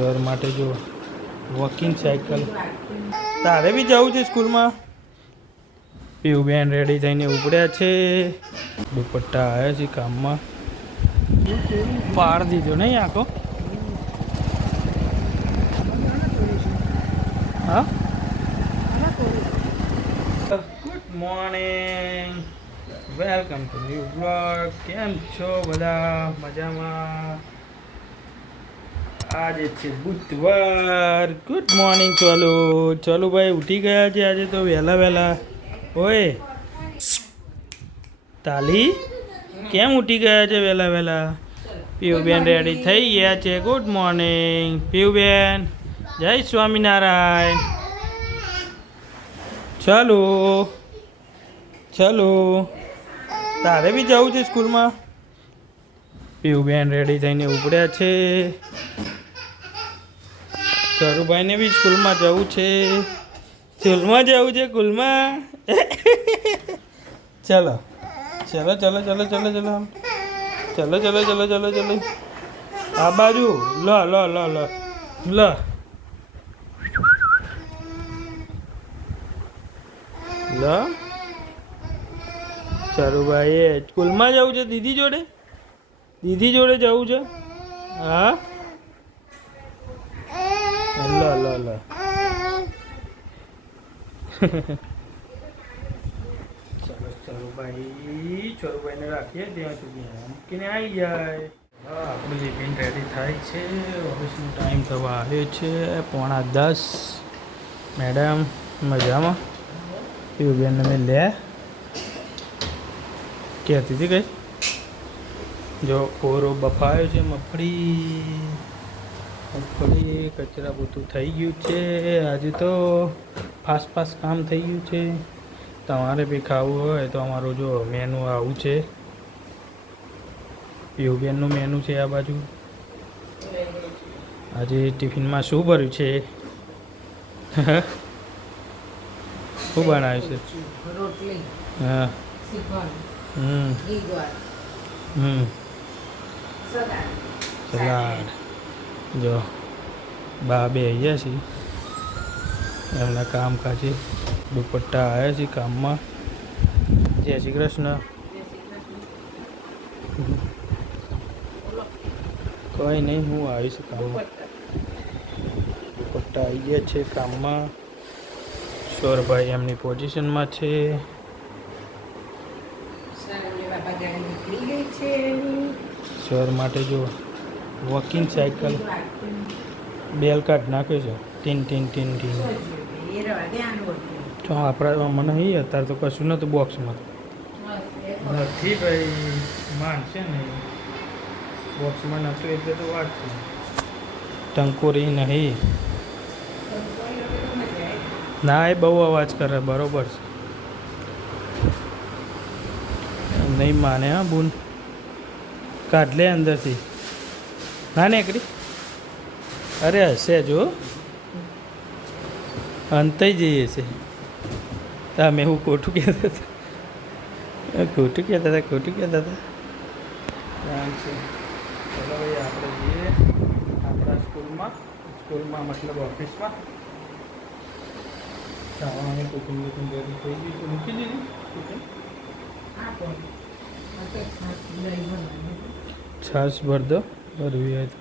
Sir માટે જો walking cycle. તારે બી જવું છે સ્કૂલમાં? પીયુબેન રેડી થઈને ઉપડ્યા છે. દુપટ્ટા આવ્યા છે કામમાં. પાડ દીધો નહીં આખો. હા, good morning, welcome to new blog. કેમ છો બધા? મજામાં? આજે છે બુધવાર. Good morning ચોલુ. ચોલુ ભાઈ ઉઠી ગયા છે આજે તો વહેલા વહેલા. ઓય તાલી, કેમ ઉઠી ગયા છે વહેલા વહેલા? પીયુબેન રેડી થઈ ગયા છે. ગુડ મોર્નિંગ પીયુબેન. જય સ્વામિનારાયણ. ચાલો ચાલો, તારે બી જવું છે સ્કૂલમાં? પીયુબેન રેડી થઈને ઉપડ્યા છે. ચરુભાઈને બી સ્કૂલમાં જવું છે. સ્કૂલમાં જવું છે સ્કૂલમાં. ચલો ચલો ચલો ચલો ચલો ચલો ચલો ચલો ચલો ચલો ચલો આ બાજુ લો લો લો લો લો. લો ચરુભાઈએ સ્કૂલમાં જવું છે. દીદી જોડે, દીદી જોડે જવું છે. હા, લો લો લો. ચરુભાઈને રાખીએ ત્યાં સુધી મૂકીને આવી જાય. હા, આપણું ટિફિન રેડી થાય છે. ઓફિસનો ટાઈમ થવા આવ્યો છે 9:45. મેડમ મજામાં? પીયુબેનને મેં લે કહેતી હતી કઈ જો કોરો બફાયો છે. મગફળી કચરા બધું થઈ ગયું છે. આજે તો ફાસ્ટ કામ થઈ ગયું છે. તમારે બી ખાવું હોય તો અમારું જો મેનુ આવું છે. પીયુબેનનું મેનુ છે આ બાજુ. આજે ટિફિનમાં શું ભર્યું છે? શું બનાવ્યું છે? રોટલી. હા. સલાડ. જો બા બે અહીંયા છે, એમના કામ કાજે. દુપટ્ટા આવ્યા છે કામમાં. જય શ્રી કૃષ્ણ. કંઈ નહીં, હું આવીશ કામમાં. દુપટ્ટા આવી ગયા છે કામમાં. સ્વરભાઈ એમની પોઝિશનમાં છે. સર માટે જો વોકિંગ સાયકલ બેલ કાર્ડ નાખ્યો છે. Tin tin tin tin. તો આપણા મને નહીં અત્યારે તો કશું નહોતું બોક્સમાં. નથી ભાઈ, માનશે ને બોક્સમાં નહોતું એટલે તો વાત છે. ટંકોરી નહીં ના, એ બહુ અવાજ કરે. બરોબર છે, નહીં માને. હા બૂન કાઢ લે અંદરથી. ના નીકળી. અરે હશે જો અંતઈ જઈએ છે. તમે હું ખોટું કહેતા હતા, ખોટું કહેતા હતા, ખોટું કહેતા હતા. ચલો ભાઈ, આપણે જઈએ આપણા સ્કૂલમાં મતલબ ઓફિસમાં. ખાવાનું ટિફિન રેડી થઈ ગયું છે. મૂકી દીધું ટિફિન. છાશ ભર દો, ભરવી હોય તો.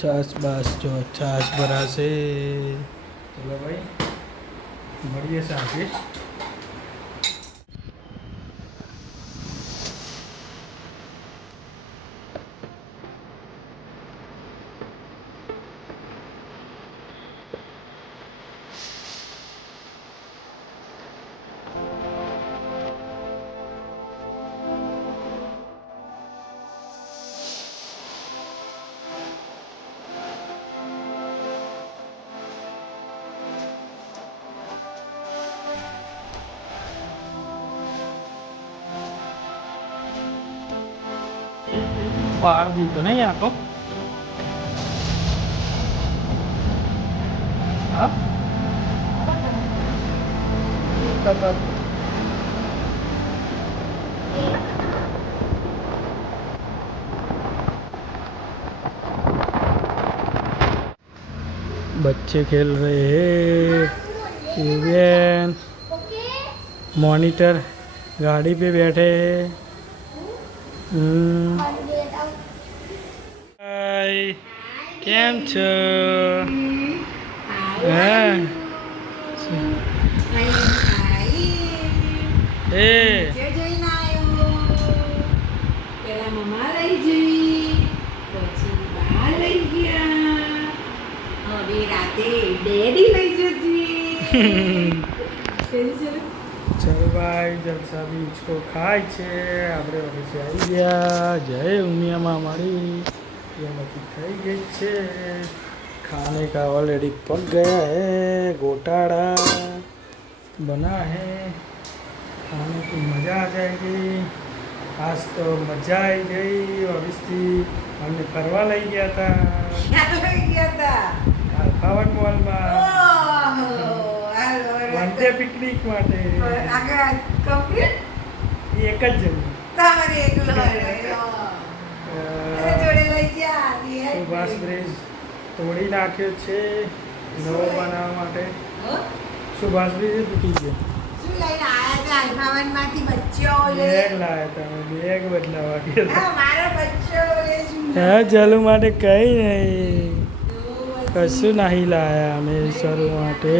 છાશ બાસ જો છાશ ભરાશે. ચલો ભાઈ, મળીએ સાંજે. પાડ દીધો નહીં આખો. હા, बच्चे खेल रहे हैं। इवेन मॉनिटर गाड़ी पे बैठे हैं। हाय केम छो? हाँ ए चलो भाई जलसा बीच को खाय छे આપણે ઓફિસે આવી ગયા જય ઉમિયામાં મારી એમાંથી થઈ ગઈ છે खाने का ऑलरेडी पक गया है घोटाड़ा बना है खाने की मज़ा आ जाएगी आज तो मज़ा आई गई ऑफिस थी हमने फरवा लई गया था ખાવડ મોલમાં વંદે પિકનિક માટે એક જ જણ સુભાષ બ્રિજ તોડી નાખ્યો છે નવો બનાવવા માટે સુભાષ બ્રિજ તૂટી ગયો બેગ લાવ્યા હતા બેગ બદલાવા ગયા હા ચાલુ માટે કઈ નહીં કશું નહીં લાયા અમે સરું માટે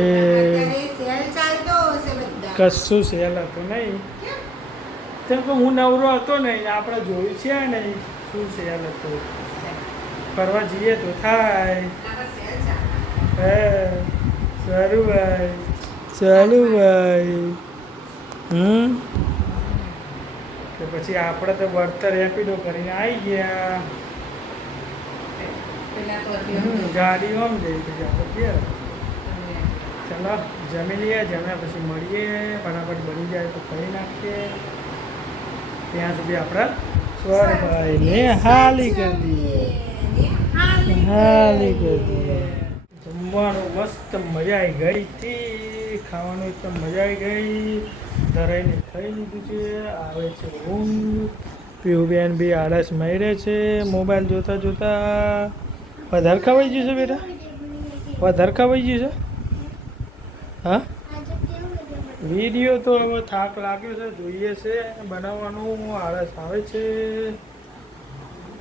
કશું સેલ હતો નહીં તો હું નવરો હતો નહીં આપણે જોયું છે નહીં શું સેલ હતો ફરવા જઈએ તો થાય હે સારું ભાઈ ચાલું ભાઈ તો પછી આપણે તો વળતર રેપિડો કરીને આવી ગયા ગાડી આમ જઈ પછી આપણે ગયા ચલો જમી લઈએ જમ્યા પછી મળીએ ફટાફટ બની જાય તો કરી નાખીએ ત્યાં સુધી આપણા સ્વરભાઈને હાલી કરી દઈએ હાલી કરી દઈએ જમવાનું મસ્ત મજા આવી ગઈ હતી ખાવાનું એકદમ મજા આવી ગઈ ધરાઈને ખાઈ લીધું છે આવે છે ઊંઘ પીયુબેન બી આળસ મારે છે મોબાઈલ જોતા જોતા વધારે ખવાઈ ગયું છે બેટા વધારે ખવાઈ ગયું છે હા વિડીયો તો હવે થાક લાગ્યો છે જોઈએ છે બનાવવાનું આળસ આવે છે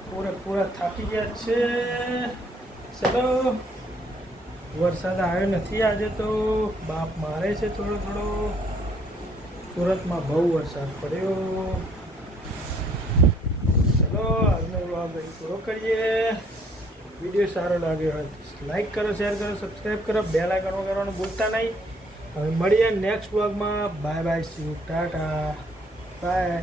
પૂરા થાકી ગયા છે ચલો વરસાદ આવ્યો નથી આજે તો બાપ મારે છે થોડો થોડો સુરતમાં બહુ વરસાદ પડ્યો ચલો આજનો વ્લોગ અહીં પૂરો કરીએ વિડીયો સારો લાગ્યો હોય લાઈક કરો શેર કરો સબસ્ક્રાઈબ કરો બેલ આઇકન કરવાનું ભૂલતા નહીં હવે મળીએ નેક્સ્ટ વ્લોગમાં bye bye see you tata by